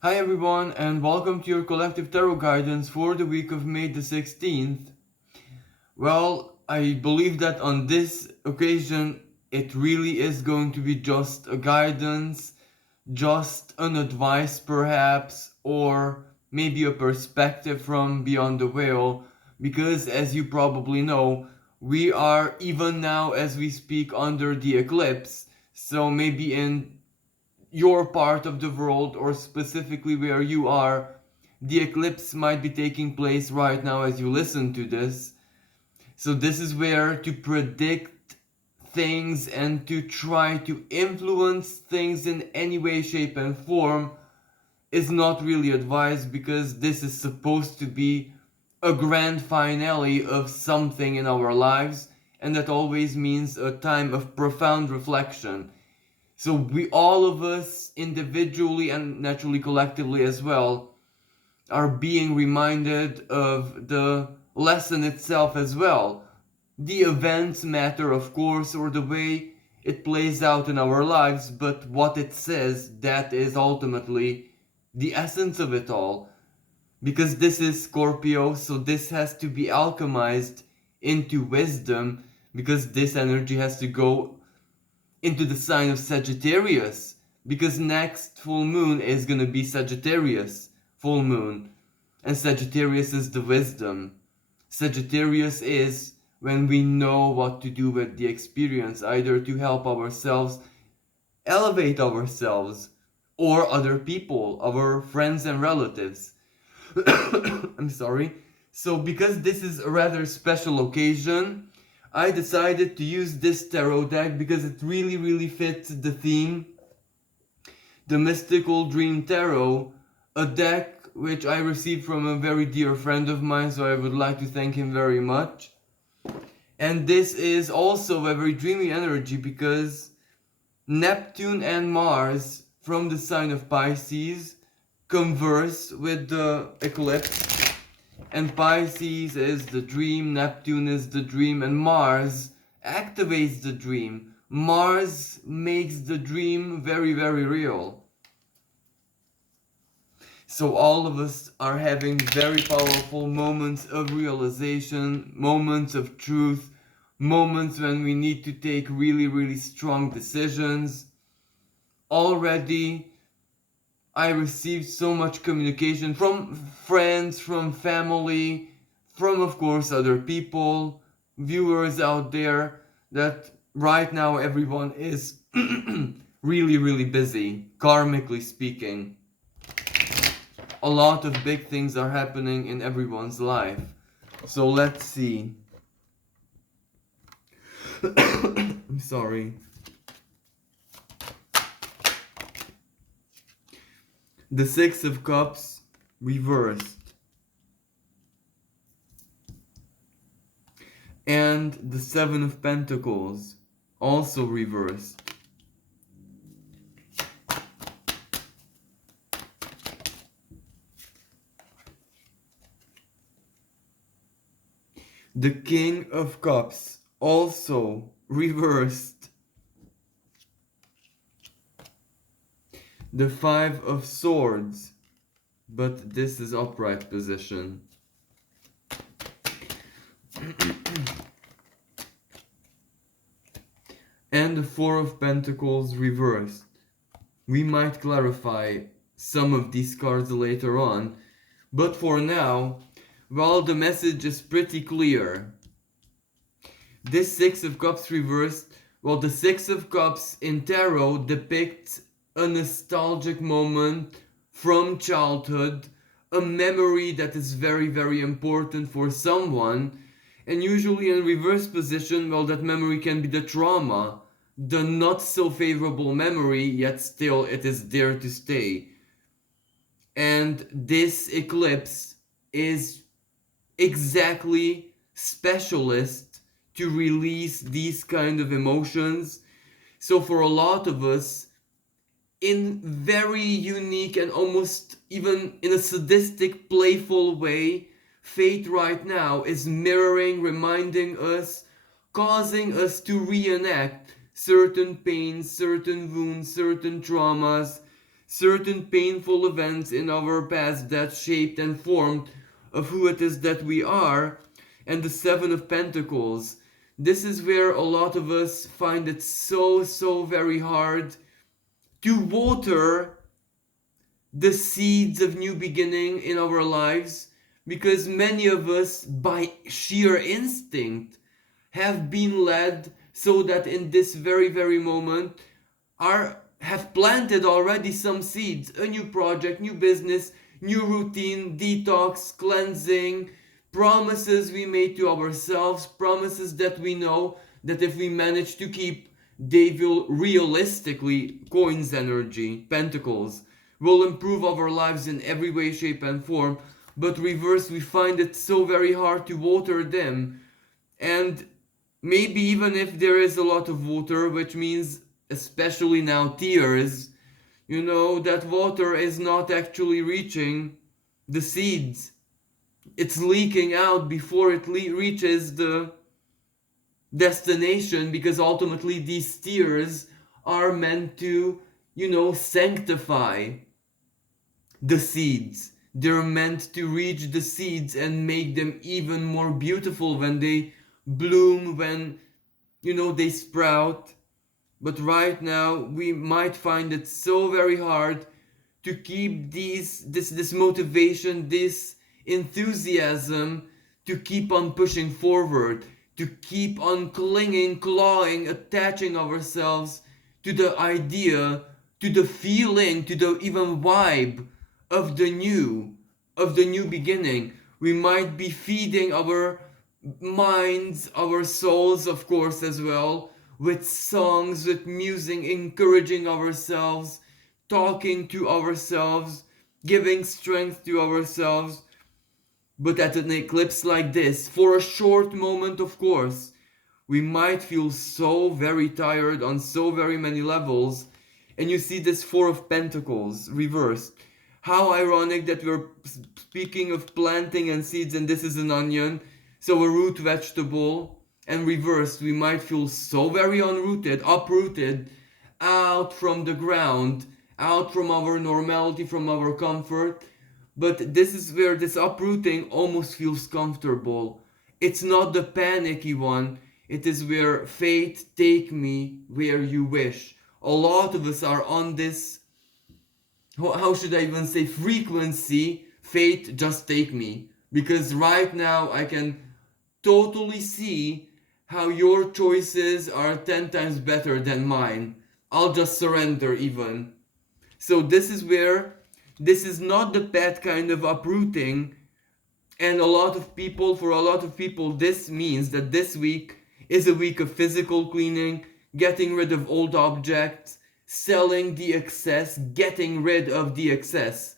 Hi everyone, and welcome to your collective tarot guidance for the week of May the 16th. Well, I believe that on this occasion it really is going to be just a guidance, just an advice perhaps, or maybe a perspective from beyond the veil, because as you probably know, we are even now as we speak under the eclipse, so maybe in your part of the world or specifically where you are, the eclipse might be taking place right now as you listen to this. So, this is where to predict things and to try to influence things in any way, shape, and form is not really advised because this is supposed to be a grand finale of something in our lives, and that always means a time of profound reflection. So we all of us individually and naturally collectively as well are being reminded of the lesson itself as well. The events matter of course, or the way it plays out in our lives, but what it says, that is ultimately the essence of it all. Because this is Scorpio, so this has to be alchemized into wisdom, because this energy has to go into the sign of Sagittarius, because next full moon is going to be Sagittarius full moon, and Sagittarius is the wisdom. Sagittarius is when we know what to do with the experience, either to help ourselves elevate ourselves or other people, our friends and relatives. I'm sorry. So, because this is a rather special occasion, I decided to use this tarot deck because it really fits the theme, the Mystical Dream Tarot, a deck which I received from a very dear friend of mine, so I would like to thank him very much. And this is also a very dreamy energy because Neptune and Mars from the sign of Pisces converse with the eclipse, and Pisces is the dream, Neptune is the dream, and Mars activates the dream. Mars makes the dream very real. So all of us are having very powerful moments of realization, moments of truth, moments when we need to take really strong decisions. Already I received so much communication from friends, from family, from of course other people, viewers out there, that right now everyone is really busy, karmically speaking. A lot of big things are happening in everyone's life. So let's see. I'm sorry. The Six of Cups reversed. And the Seven of Pentacles also reversed. The King of Cups also reversed. The Five of Swords, but this is upright position. And the Four of Pentacles reversed. We might clarify some of these cards later on, but for now, well, the message is pretty clear. This Six of Cups reversed, well, the Six of Cups in tarot depicts a nostalgic moment from childhood, a memory that is very important for someone, and usually in reverse position, well, that memory can be the trauma, the not so favorable memory, yet still it is there to stay. And this eclipse is exactly specialist to release these kind of emotions. So for a lot of us, in very unique and almost even in a sadistic, playful way, fate right now is mirroring, reminding us, causing us to reenact certain pains, certain wounds, certain traumas, certain painful events in our past that shaped and formed of who it is that we are, and the Seven of Pentacles. This is where a lot of us find it so very hard to water the seeds of new beginning in our lives, because many of us by sheer instinct have been led so that in this very moment have planted already some seeds, a new project, new business, new routine, detox, cleansing, promises we made to ourselves, promises that we know that if we manage to keep, they will realistically, coins energy, pentacles, will improve our lives in every way, shape and form. But reverse, we find it so very hard to water them. And maybe even if there is a lot of water, which means especially now tears, you know, that water is not actually reaching the seeds. It's leaking out before it reaches the destination, because ultimately these tears are meant to, you know, sanctify the seeds. They're meant to reach the seeds and make them even more beautiful when they bloom, when, you know, they sprout. But right now we might find it so very hard to keep this motivation, this enthusiasm, to keep on pushing forward, to keep on clinging, clawing, attaching ourselves to the idea, to the feeling, to the even vibe of the new beginning. We might be feeding our minds, our souls, of course, as well, with songs, with music, encouraging ourselves, talking to ourselves, giving strength to ourselves. But at an eclipse like this, for a short moment, of course, we might feel so very tired on so very many levels. And you see this Four of Pentacles reversed. How ironic that we're speaking of planting and seeds, and this is an onion, so a root vegetable. And reversed, we might feel so very uprooted, out from the ground, out from our normality, from our comfort. But this is where this uprooting almost feels comfortable. It's not the panicky one. It is where fate take me where you wish. A lot of us are on this, how should I even say, frequency, fate just take me. Because right now I can totally see how your choices are 10 times better than mine. I'll just surrender even. So this is where, this is not the bad kind of uprooting. And for a lot of people, this means that this week is a week of physical cleaning, getting rid of old objects, selling the excess, getting rid of the excess.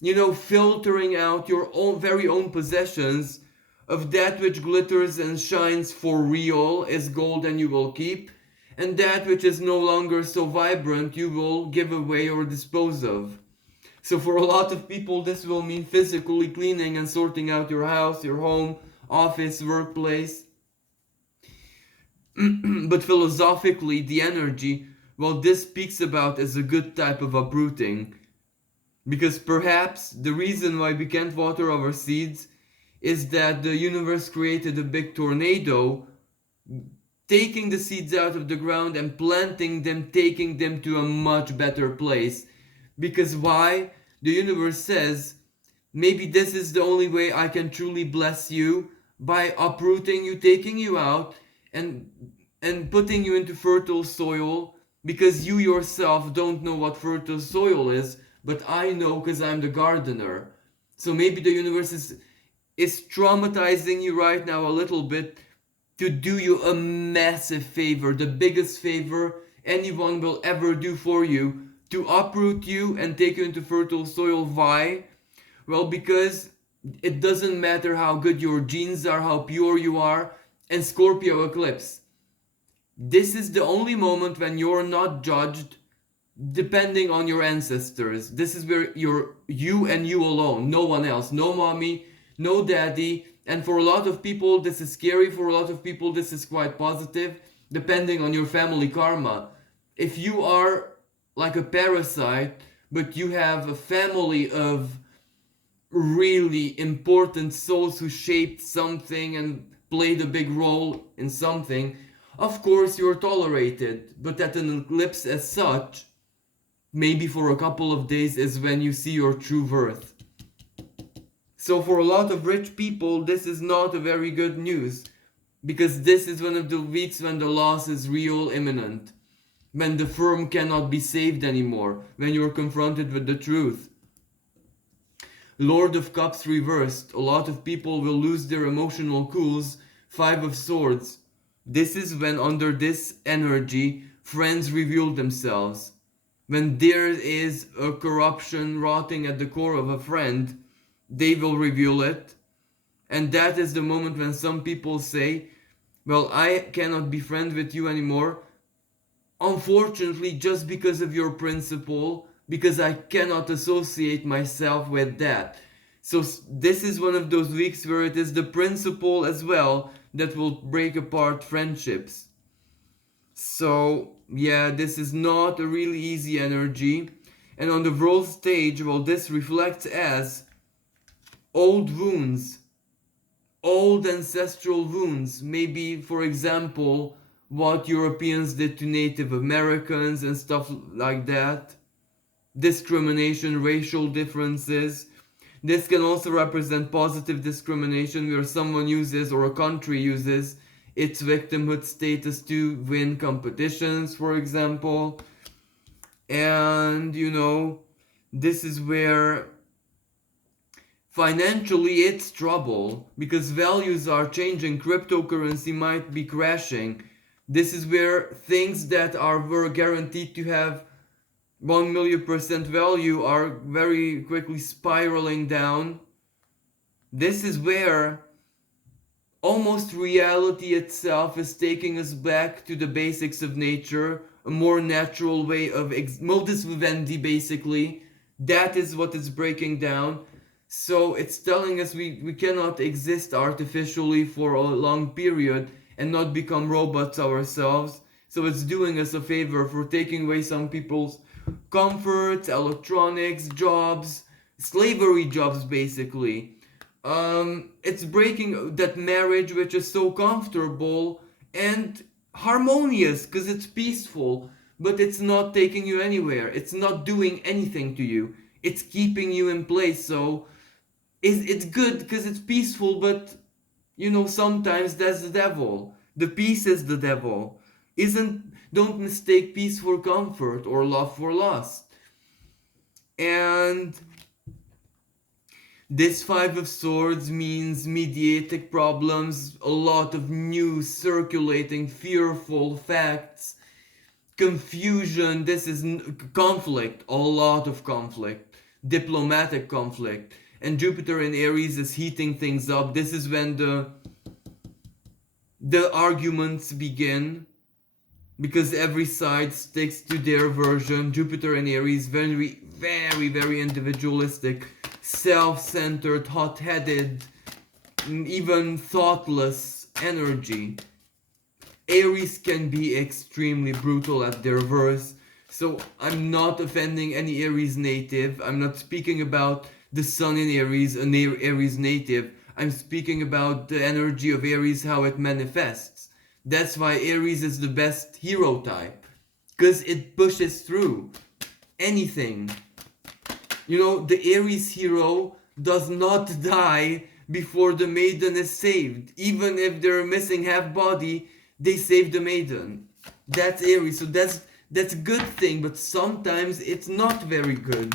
You know, filtering out your own very own possessions of that which glitters and shines for real is gold and you will keep, and that which is no longer so vibrant you will give away or dispose of. So for a lot of people this will mean physically cleaning and sorting out your house, your home, office, workplace. But philosophically, the energy, well, this speaks about as a good type of uprooting. Because perhaps the reason why we can't water our seeds is that the universe created a big tornado, taking the seeds out of the ground and planting them, taking them to a much better place. Because why? The universe says, maybe this is the only way I can truly bless you, by uprooting you, taking you out, and putting you into fertile soil, because you yourself don't know what fertile soil is, but I know because I'm the gardener. So maybe the universe is traumatizing you right now a little bit to do you a massive favor, the biggest favor anyone will ever do for you, to uproot you and take you into fertile soil. Why? Well, because it doesn't matter how good your genes are, how pure you are, and Scorpio eclipse. This is the only moment when you're not judged depending on your ancestors. This is where you and you alone, no one else, no mommy, no daddy. And for a lot of people this is scary, for a lot of people this is quite positive, depending on your family karma. If you are like a parasite but you have a family of really important souls who shaped something and played a big role in something, of course you're tolerated. But at an eclipse as such, maybe for a couple of days, is when you see your true worth. So for a lot of rich people, this is not a very good news, because this is one of the weeks when the loss is real, imminent, when the firm cannot be saved anymore, when you're confronted with the truth. Lord of Cups reversed, a lot of people will lose their emotional cools. Five of Swords. This is when under this energy, friends reveal themselves. When there is a corruption rotting at the core of a friend, they will reveal it. And that is the moment when some people say, well, I cannot be friends with you anymore. Unfortunately, just because of your principle, because I cannot associate myself with that. So this is one of those weeks where it is the principle as well that will break apart friendships. So yeah, this is not a really easy energy. And on the world stage, well, this reflects as old wounds, old ancestral wounds. Maybe, for example, what Europeans did to Native Americans and stuff like that. Discrimination, racial differences. This can also represent positive discrimination where someone uses, or a country uses, its victimhood status to win competitions, for example. And this is where financially it's trouble, because values are changing, cryptocurrency might be crashing. This is where things that were guaranteed to have 1,000,000% value are very quickly spiraling down. This is where almost reality itself is taking us back to the basics of nature, a more natural way of modus vivendi, basically. That is what is breaking down. So it's telling us we cannot exist artificially for a long period and not become robots ourselves. So it's doing us a favor for taking away some people's comforts, electronics, jobs, slavery jobs, basically. It's breaking that marriage which is so comfortable and harmonious because it's peaceful, but it's not taking you anywhere. It's not doing anything to you. It's keeping you in place. So it's good because it's peaceful, but sometimes that's the devil. The peace is the devil. Don't mistake peace for comfort or love for lust. And this Five of Swords means mediatic problems, a lot of news circulating, fearful facts, confusion. This is conflict, a lot of conflict, diplomatic conflict. And Jupiter in Aries is heating things up. This is when the arguments begin, because every side sticks to their version. Jupiter in Aries, very, very, very individualistic, self-centered, hot-headed, even thoughtless energy. Aries can be extremely brutal at their worst. So I'm not offending any Aries native. I'm not speaking about the Sun in Aries, an Aries native. I'm speaking about the energy of Aries, how it manifests. That's why Aries is the best hero type, because it pushes through anything. The Aries hero does not die before the maiden is saved. Even if they're missing half body, they save the maiden. That's Aries. So that's a good thing, but sometimes it's not very good.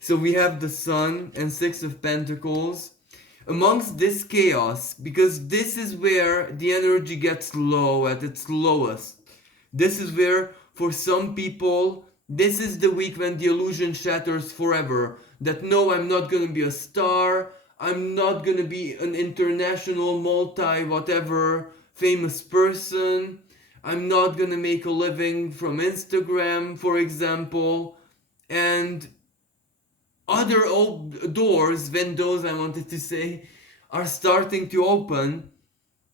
So we have the Sun and Six of Pentacles. Amongst this chaos, because this is where the energy gets low at its lowest. This is where, for some people, this is the week when the illusion shatters forever. That no, I'm not gonna be a star, I'm not gonna be an international multi-whatever famous person, I'm not gonna make a living from Instagram, for example, and other doors, windows, I wanted to say, are starting to open,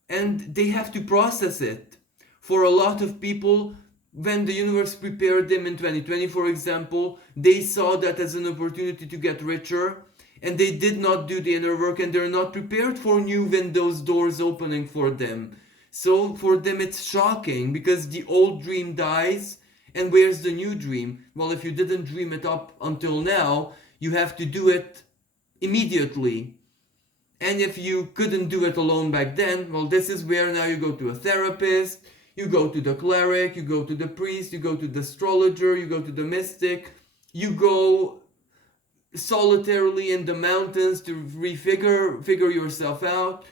and they have to process it. For a lot of people, when the universe prepared them in 2020, for example, they saw that as an opportunity to get richer, and they did not do the inner work, and they're not prepared for new windows, doors opening for them. So for them it's shocking, because the old dream dies, and where's the new dream? Well, if you didn't dream it up until now, you have to do it immediately. And if you couldn't do it alone back then, well, this is where now you go to a therapist, you go to the cleric, you go to the priest, you go to the astrologer, you go to the mystic, you go solitarily in the mountains to figure yourself out.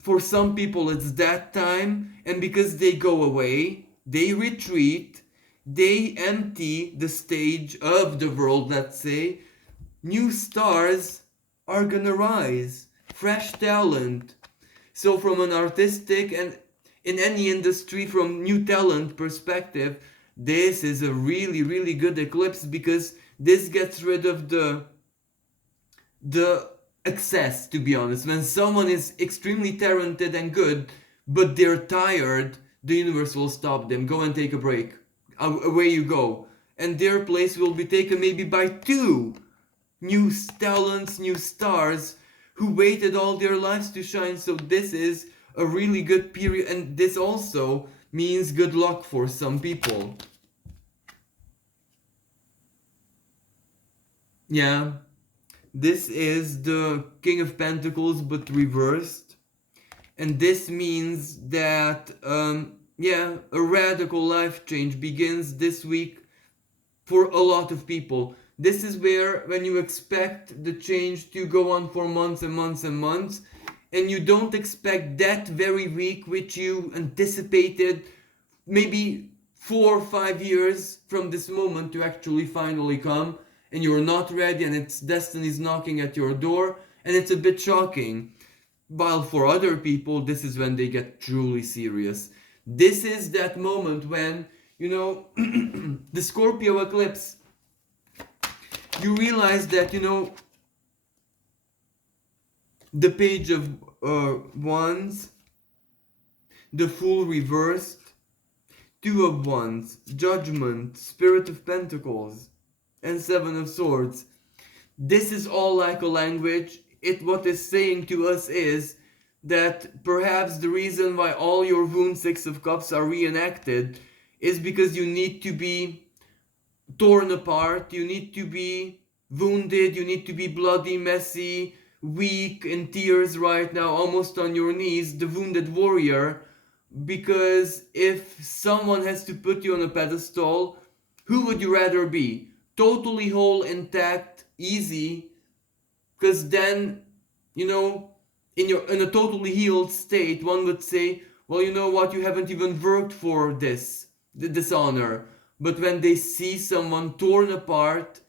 For some people it's that time, and because they go away, they retreat, they empty the stage of the world, let's say, new stars are gonna rise, fresh talent. So from an artistic and in any industry, from new talent perspective, this is a really, really good eclipse, because this gets rid of the excess, to be honest. When someone is extremely talented and good, but they're tired, the universe will stop them. Go and take a break. Away you go. And their place will be taken maybe by two new talents, new stars who waited all their lives to shine. So this is a really good period, and this also means good luck for some people. Yeah, this is the King of Pentacles but reversed, and this means that yeah, a radical life change begins this week for a lot of people. This is where, when you expect the change to go on for months and months and months, and you don't expect that very week which you anticipated maybe 4 or 5 years from this moment to actually finally come, and you're not ready, and it's destiny's knocking at your door, and it's a bit shocking. While for other people, this is when they get truly serious. This is that moment when, you know, the Scorpio eclipse, you realize that, you know, the Page of Wands, the Fool reversed, Two of Wands, Judgment, Spirit of Pentacles, and Seven of Swords. This is all like a language. What is saying to us is that perhaps the reason why all your wound Six of Cups are reenacted is because you need to be torn apart, you need to be wounded, you need to be bloody, messy, weak, in tears right now, almost on your knees, the wounded warrior. Because if someone has to put you on a pedestal, who would you rather be? Totally whole, intact, easy, because then, you know, in a totally healed state, one would say, well, you know what, you haven't even worked for this, the dishonor. But when they see someone torn apart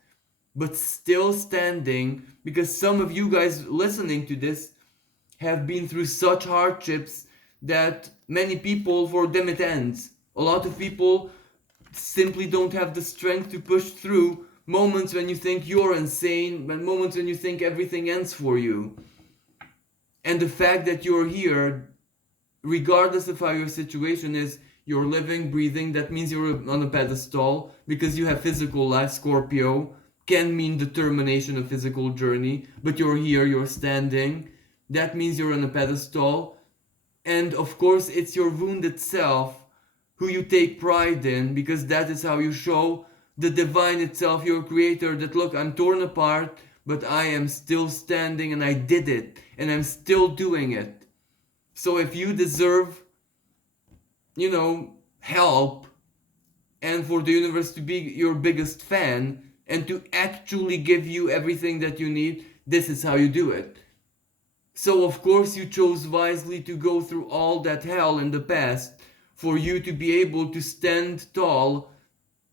but still standing, because some of you guys listening to this have been through such hardships that many people, for them it ends. A lot of people simply don't have the strength to push through moments when you think you're insane, and moments when you think everything ends for you. And the fact that you're here, regardless of how your situation is, you're living, breathing, that means you're on a pedestal, because you have physical life. Scorpio can mean the termination of physical journey, but you're here, you're standing, that means you're on a pedestal. And of course it's your wounded self who you take pride in, because that is how you show the divine itself, your creator, that look, I'm torn apart, but I am still standing, and I did it, and I'm still doing it. So if you deserve, you know, help, and for the universe to be your biggest fan, and to actually give you everything that you need, this is how you do it. So of course you chose wisely to go through all that hell in the past, for you to be able to stand tall,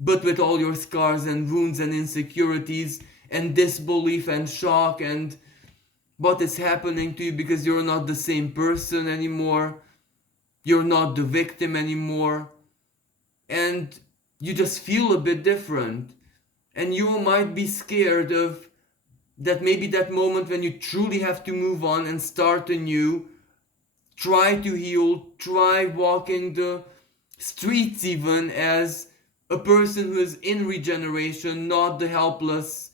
but with all your scars and wounds and insecurities and disbelief and shock and what is happening to you, because you're not the same person anymore, you're not the victim anymore, and you just feel a bit different. And you might be scared of that, maybe that moment when you truly have to move on and start anew, try to heal, try walking the streets even as a person who is in regeneration, not the helpless,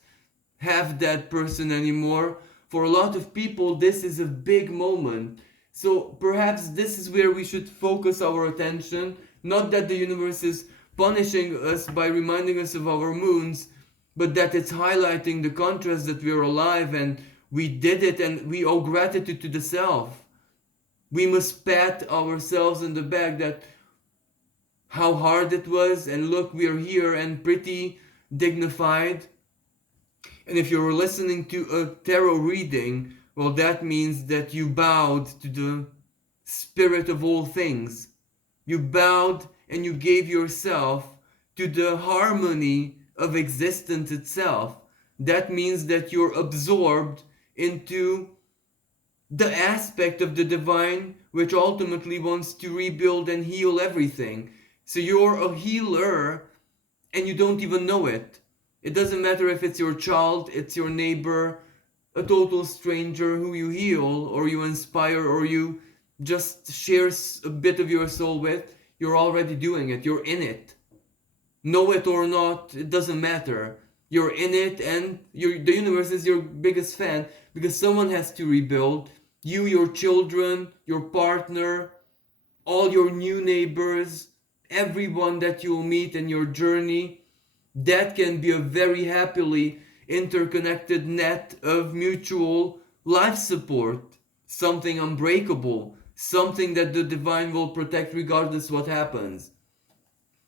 half-dead person anymore. For a lot of people, this is a big moment. So perhaps this is where we should focus our attention. Not that the universe is punishing us by reminding us of our wounds, but that it's highlighting the contrast that we're alive and we did it and we owe gratitude to the self. We must pat ourselves on the back that how hard it was, and look, we're here and pretty dignified. And if you're listening to a tarot reading, well, that means that you bowed to the spirit of all things. You bowed and you gave yourself to the harmony of existence itself. That means that you're absorbed into the aspect of the divine which ultimately wants to rebuild and heal everything. So you're a healer and you don't even know it. It doesn't matter if it's your child, it's your neighbor, a total stranger who you heal or you inspire or you just share a bit of your soul with. You're already doing it. You're in it. Know it or not, it doesn't matter. You're in it, and the universe is your biggest fan because someone has to rebuild. You, your children, your partner, all your new neighbors, everyone that you'll meet in your journey. That can be a very happily interconnected net of mutual life support. Something unbreakable. Something that the divine will protect regardless what happens.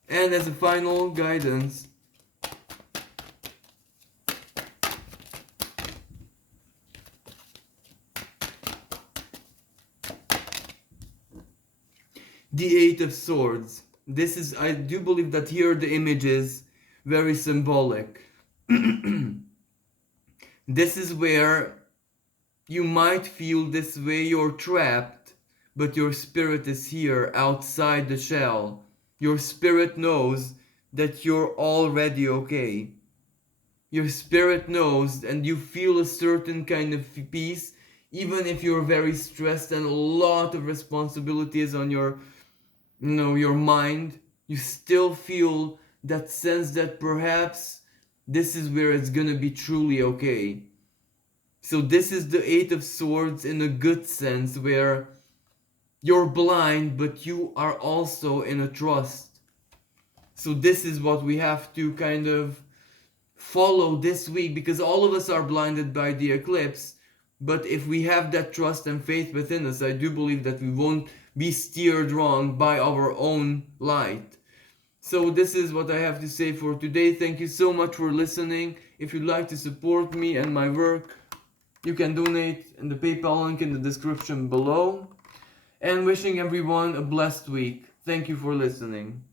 And as a final guidance, the Eight of Swords. This is, I do believe that here the image is very symbolic. This is where you might feel this way, you're trapped, but your spirit is here outside the shell. Your spirit knows that you're already okay. Your spirit knows and you feel a certain kind of peace, even if you're very stressed and a lot of responsibilities on your mind. You still feel that sense that perhaps this is where it's gonna be truly okay. So this is the Eight of Swords in a good sense, where you're blind but you are also in a trust. So this is what we have to kind of follow this week, because all of us are blinded by the eclipse. But if we have that trust and faith within us, I do believe that we won't be steered wrong by our own light. So this is what I have to say for today. Thank you so much for listening. If you'd like to support me and my work, you can donate in the PayPal link in the description below. And wishing everyone a blessed week. Thank you for listening.